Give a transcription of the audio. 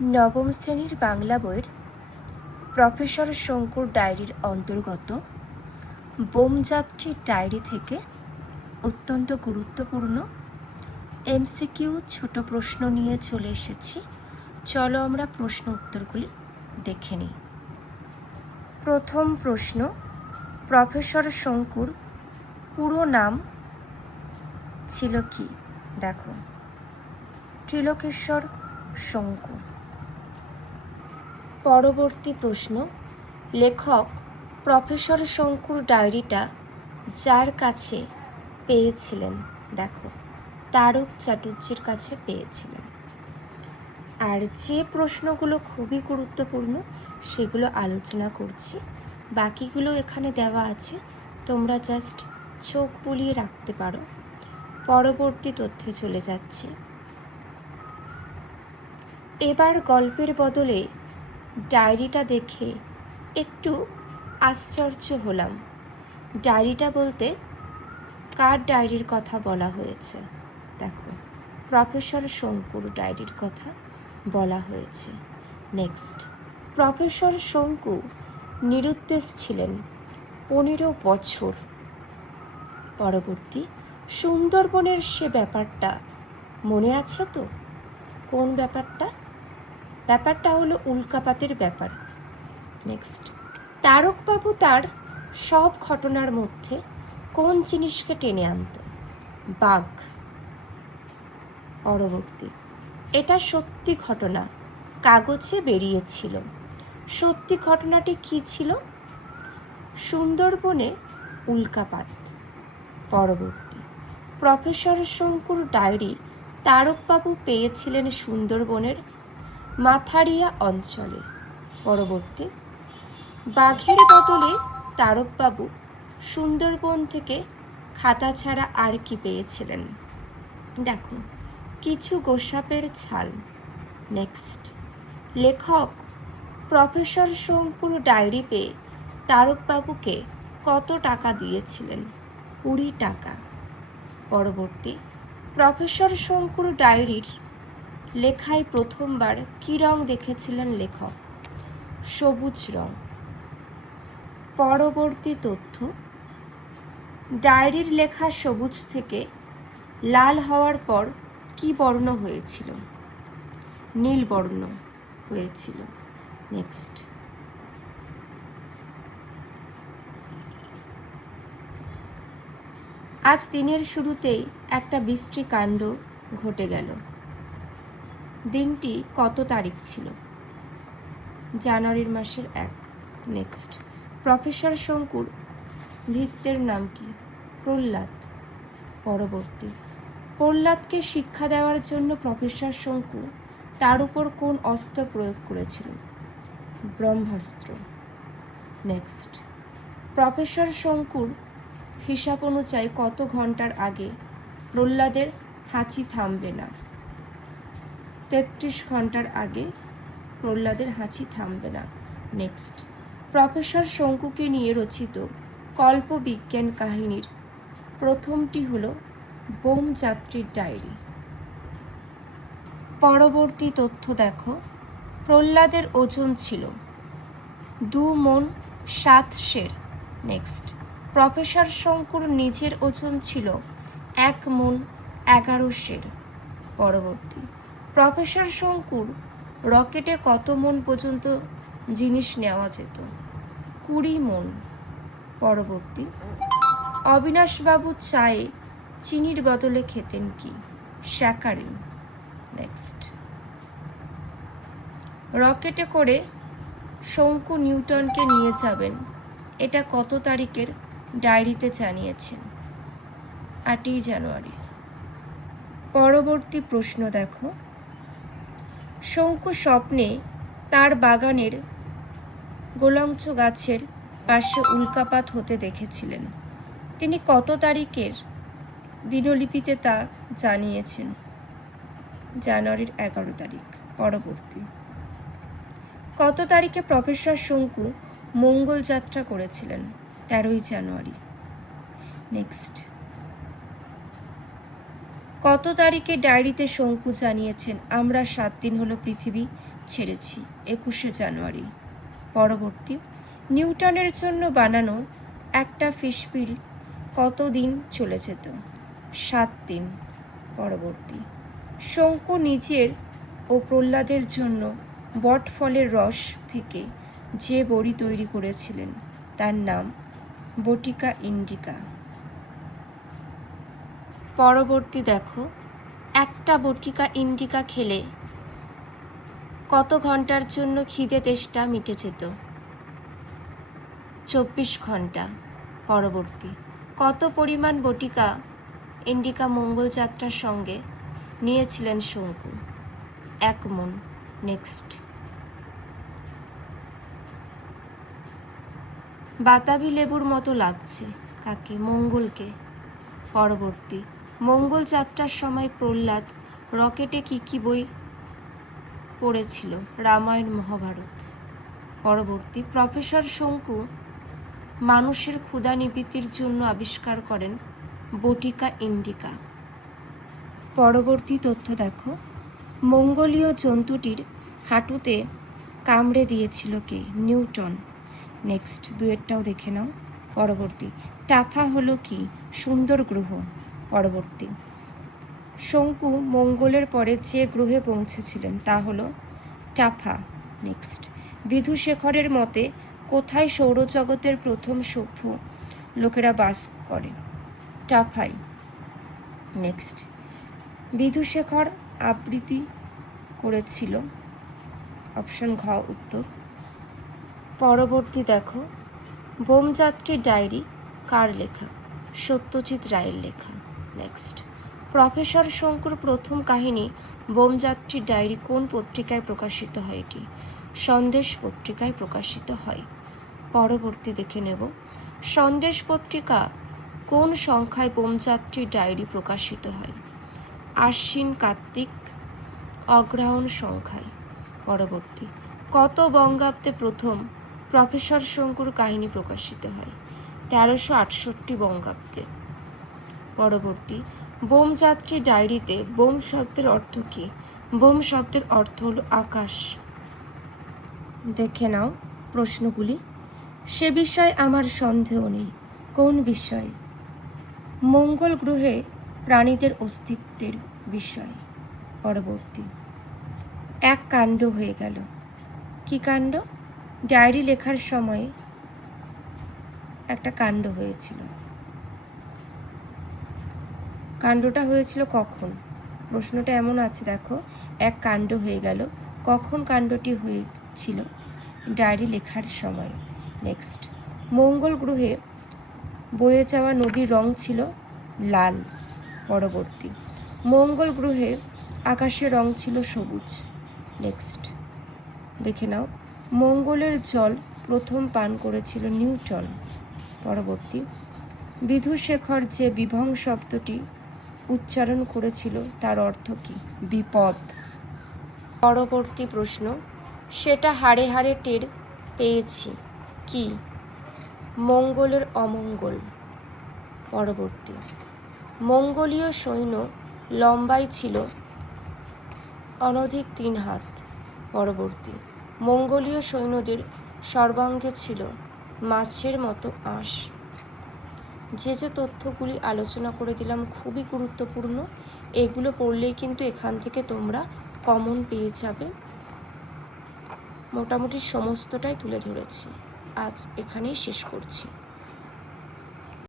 নবম শ্রেণীর বাংলা বইয়ের প্রফেসর শঙ্কুর ডায়েরির অন্তর্গত বোমযাত্রীর ডায়েরি থেকে অত্যন্ত গুরুত্বপূর্ণ এমসিকিউ ছোট প্রশ্ন নিয়ে চলে এসেছি। চলো আমরা প্রশ্ন উত্তরগুলি দেখে নিই। প্রথম প্রশ্ন, প্রফেসর শঙ্কুর পুরো নাম ছিল কি? দেখো, ত্রিলোকেশ্বর শঙ্কু। পরবর্তী প্রশ্ন, লেখক প্রফেসর শঙ্কুর ডায়েরিটা যার কাছে পেয়েছিলেন? দেখো, তারক চাটুর্যের কাছে পেয়েছিলেন। আর যে প্রশ্নগুলো খুবই গুরুত্বপূর্ণ সেগুলো আলোচনা করছি, বাকিগুলো এখানে দেওয়া আছে, তোমরা জাস্ট চোখ বুলিয়ে রাখতে পারো। পরবর্তী তথ্যে চলে যাচ্ছি। এবার গল্পের বদলে ডায়েরিটা দেখে একটু আশ্চর্য হলাম। ডায়েরিটা বলতে কার ডায়েরির কথা বলা হয়েছে? দেখো, প্রফেসর শঙ্কুর ডায়েরির কথা বলা হয়েছে। নেক্সট, প্রফেসর শঙ্কু নিরুদ্দেশ ছিলেন 15 বছর। পরবর্তী, সুন্দরবনের সে ব্যাপারটা মনে আছে তো? কোন ব্যাপারটা? ব্যাপারটা হলো উল্কাপাতের ব্যাপার। নেক্সট, তারকবাবু তার সব ঘটনার মধ্যে কোন জিনিসকে টেনে আনত? বাঘ। পরবর্তী, এটা সত্যি ঘটনা, কাগজে বেরিয়েছিল। সত্যি ঘটনাটি কি ছিল? সুন্দরবনে উল্কাপাত। পরবর্তী, প্রফেসর শঙ্কুর ডায়েরি তারকবাবু পেয়েছিলেন সুন্দরবনের মাথারিয়া অঞ্চলে। পরবর্তী, বাঘের বদলে তারকবাবু সুন্দরবন থেকে খাতা ছাড়া আর কি পেয়েছিলেন? দেখো, কিছু গোসাপের ছাল। নেক্সট, লেখক প্রফেসর শঙ্কুর ডায়েরি পেয়ে তারকবাবুকে কত টাকা দিয়েছিলেন? 20 টাকা। পরবর্তী, প্রফেসর শঙ্কুর ডায়েরির লেখায় প্রথমবার কী রং দেখেছিলেন লেখক? সবুজ রং। পরবর্তী তথ্য, ডায়েরির লেখা সবুজ থেকে লাল হওয়ার পর কি বর্ণ হয়েছিল? নীল বর্ণ হয়েছিল। নেক্সট, আজ দিনের শুরুতেই একটা বিশ্রী কাণ্ড ঘটে গেল। দিনটি কত তারিখ ছিল? জানুয়ারির মাসের 1। নেক্সট, প্রফেসর শঙ্কুর ভৃত্যের নাম কি? প্রহ্লাদ। পরবর্তী, প্রহ্লাদকে শিক্ষা দেওয়ার জন্য প্রফেসর শঙ্কু তার উপর কোন অস্ত্র প্রয়োগ করেছিল? ব্রহ্মাস্ত্র। নেক্সট, প্রফেসর শঙ্কুর হিসাব অনুযায়ী কত ঘন্টার আগে প্রহ্লাদের হাঁচি থামবে না? 33 ঘন্টার আগে প্রহ্লাদের হাঁচি থামবে না। নেক্সট, প্রফেসর শঙ্কুকে নিয়ে রচিত কল্পবিজ্ঞান কাহিনীর প্রথমটি হল বোমযাত্রীর ডায়েরি। পরবর্তী তথ্য দেখো, প্রহ্লাদের ওজন ছিল 2 মণ 7 সের। নেক্সট, প্রফেসর শঙ্কুর নিজের ওজন ছিল 1 মণ 11 সের। পরবর্তী, প্রফেসর শঙ্কুর রকেটে কত মণ পর্যন্ত জিনিস নেওয়া যেত? 20 মণ। পরবর্তী, অবিনাশবাবু চায়ে চিনির বদলে খেতেন কি? স্যাকারিন। নেক্সট, রকেটে করে শঙ্কু নিউটনকে নিয়ে যাবেন, এটা কত তারিখের ডায়েরিতে জানিয়েছেন? 8ই জানুয়ারি। পরবর্তী প্রশ্ন দেখো, শঙ্কু স্বপ্নে তার বাগানের গোলঞ্চ গাছের পাশে উল্কাপাত হতে দেখেছিলেন। তিনি কত তারিখের দিনলিপিতে তা জানিয়েছেন? জানুয়ারির 11 তারিখ। পরবর্তী, কত তারিখে প্রফেসর শঙ্কু মঙ্গল যাত্রা করেছিলেন? 13ই জানুয়ারি। নেক্সট, কত তারিখে ডায়েরিতে শঙ্কু জানিয়েছেন আমরা 7 দিন হলো পৃথিবী ছেড়েছি? 21শে জানুয়ারি। পরবর্তী, নিউটনের জন্য বানানো একটা ফিশবিল কত দিন চলে যেত? 7 দিন। পরবর্তী, শঙ্কু নিজের ও প্রহ্লাদের জন্য বটফলের রস থেকে যে বড়ি তৈরি করেছিলেন তার নাম বটিকা ইন্ডিকা। পরবর্তী দেখো, একটা বটিকা ইন্ডিকা খেলে কত ঘন্টার জন্য খিদে তেষ্টা মিটে যেত? 24 ঘন্টা। পরবর্তী, কত পরিমাণ বটিকা ইন্ডিকা মঙ্গল যাত্রার সঙ্গে নিয়েছিলেন শঙ্কু? 1 মণ। নেক্সট, বাতাবি লেবুর মতো লাগছে কাকে? মঙ্গলকে। পরবর্তী, মঙ্গল যাত্রার সময় প্রহ্লাদ রকেটে কি কি বই পড়েছিল? রামায়ণ, মহাভারত। পরবর্তী, প্রফেসর শঙ্কু মানুষের ক্ষুধা নিবৃত্তির জন্য আবিষ্কার করেন বটিকা ইন্ডিকা। পরবর্তী তথ্য দেখো, মঙ্গলীয় জন্তুটির হাঁটুতে কামড়ে দিয়েছিল কে? নিউটন। নেক্সট, দুয়েরটাও দেখে নাও। পরবর্তী, টাফা হলো কি? সুন্দর গ্রহ। পরবর্তী, শঙ্কু মঙ্গলের পরে যে গ্রহে পৌঁছেছিলেন তা হলো টাফা। নেক্সট, বিধুশেখরের মতে কোথায় সৌরজগতের প্রথম সভ্য লোকেরা বাস করে? টাফাই। নেক্সট, বিধুশেখর আবৃত্তি করেছিল? অপশন ঘ উত্তর। পরবর্তী দেখো, বোমযাত্রীর ডায়েরি কার লেখা? সত্যজিৎ রায়ের লেখা। নেক্সট, প্রফেসর শঙ্কুর প্রথম কাহিনী বোমযাত্রীর ডায়েরি কোন পত্রিকায় প্রকাশিত হয়? এটি সন্দেশ পত্রিকায় প্রকাশিত হয়। পরবর্তী দেখে নেব, সন্দেশ পত্রিকা কোন সংখ্যায় বোমযাত্রীর ডায়েরি প্রকাশিত হয়? আশ্বিন, কার্তিক, অগ্রহায়ণ সংখ্যায়। পরবর্তী, কত বঙ্গাব্দে প্রথম প্রফেসর শঙ্কুর কাহিনী প্রকাশিত হয়? 1368 বঙ্গাব্দে। পরবর্তী, বোমযাত্রী ডায়েরিতে বোম শব্দের অর্থ কী? বোম শব্দের অর্থ হল আকাশ। দেখে নাও প্রশ্নগুলি। সে বিষয়ে আমার সন্দেহ নেই। কোন বিষয়? মঙ্গল গ্রহে প্রাণীদের অস্তিত্বের বিষয়। পরবর্তী, এক কাণ্ড হয়ে গেল। কি কাণ্ড? ডায়েরি লেখার সময় একটা কাণ্ড হয়েছিল। কাণ্ডটা হয়েছিল কখন? প্রশ্নটা এমন আছে দেখো, এক কাণ্ড হয়ে গেল, কখন কাণ্ডটি হয়েছিল? ডায়েরি লেখার সময়। নেক্সট, মঙ্গল গ্রহে বয়ে যাওয়া নদীর রং ছিল লাল। পরবর্তী, মঙ্গল গ্রহে আকাশের রং ছিল সবুজ। নেক্সট, দেখে নাও, মঙ্গলের জল প্রথম পান করেছিল নিউটন। পরবর্তী, বিধুশেখর যে বিভং শব্দটি উচ্চারণ করেছিল তার অর্থ কি? বিপদ। পরবর্তী প্রশ্ন, সেটা হাড়ে হাড়ে টের পেয়েছি কি? মঙ্গলের অমঙ্গল। পরবর্তী, মঙ্গলীয় সৈন্য লম্বাই ছিল অনধিক 3 হাত। পরবর্তী, মঙ্গলীয় সৈন্যদের সর্বাঙ্গে ছিল মাছের মতো আঁশ। যে যে তথ্যগুলি আলোচনা করে দিলাম খুবই গুরুত্বপূর্ণ, এগুলো পড়লেই কিন্তু এখান থেকে তোমরা কমন পেয়ে যাবে। মোটামুটি সমস্তটাই তুলে ধরেছি। আজ এখানেই শেষ করছি।